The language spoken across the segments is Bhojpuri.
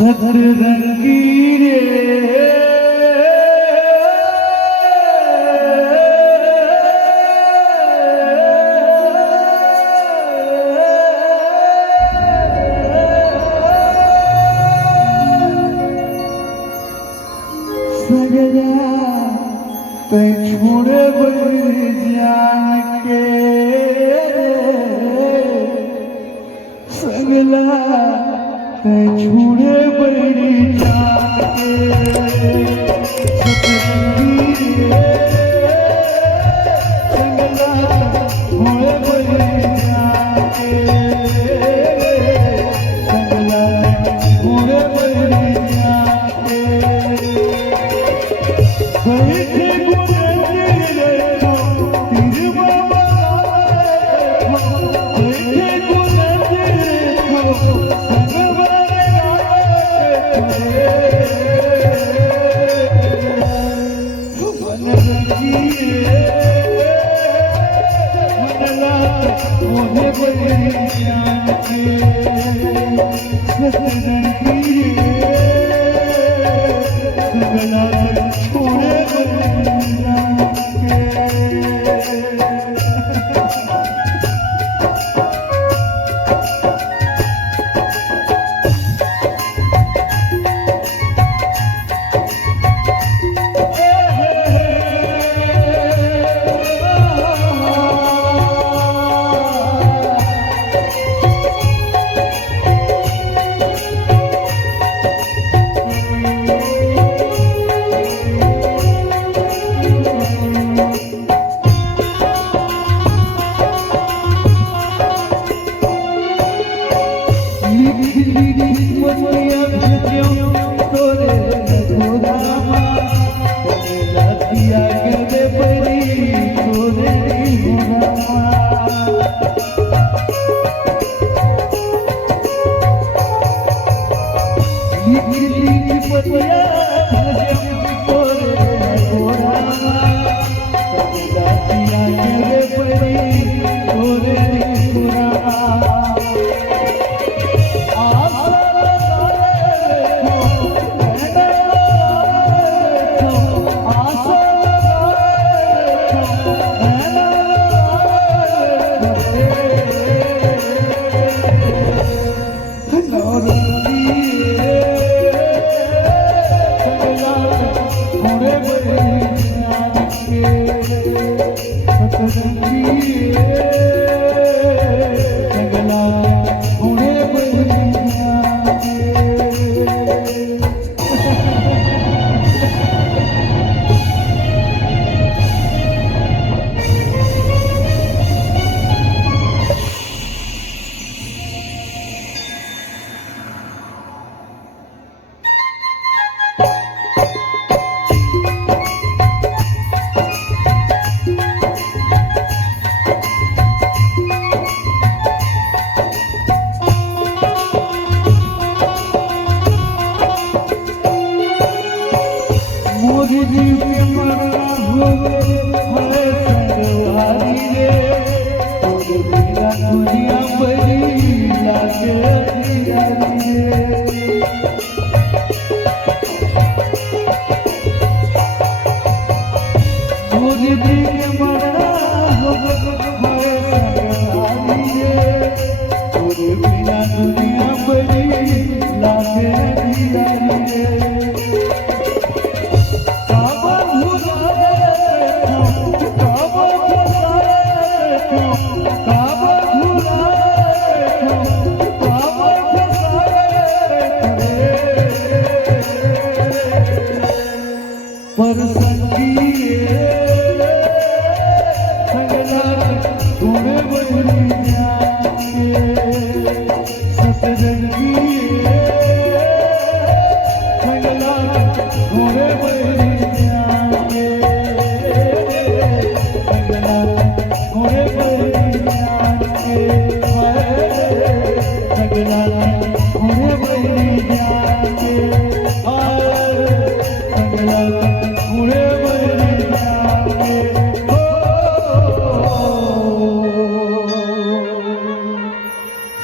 सतरंगी रे सगला तै छोड़े बड़ी जान के सगला तै छोड़े बड़ी जान के सतरंगी रे सगला छोड़े बड़ी जान के सगला छोड़े बड़ी जान के बैठे गुनगुने रे तीर बाबा बैठे गुनगुने रे संगवारे मनरंगी रे मनला मोहे बड़ी जान के सतरंगी रे सगला छोड़े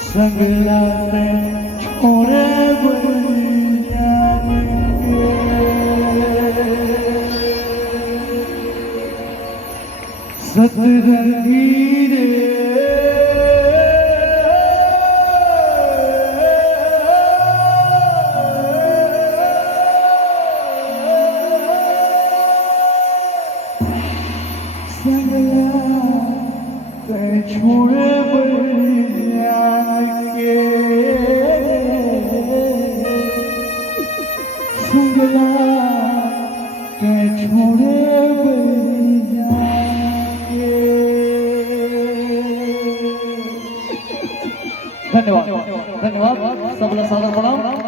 संगला छोड़े बड़ी सतरंगी रे संगला ते छोड़े बलिया के संगला ते छोड़े बलिया के। धन्यवाद धन्यवाद सबला सादर प्रणाम।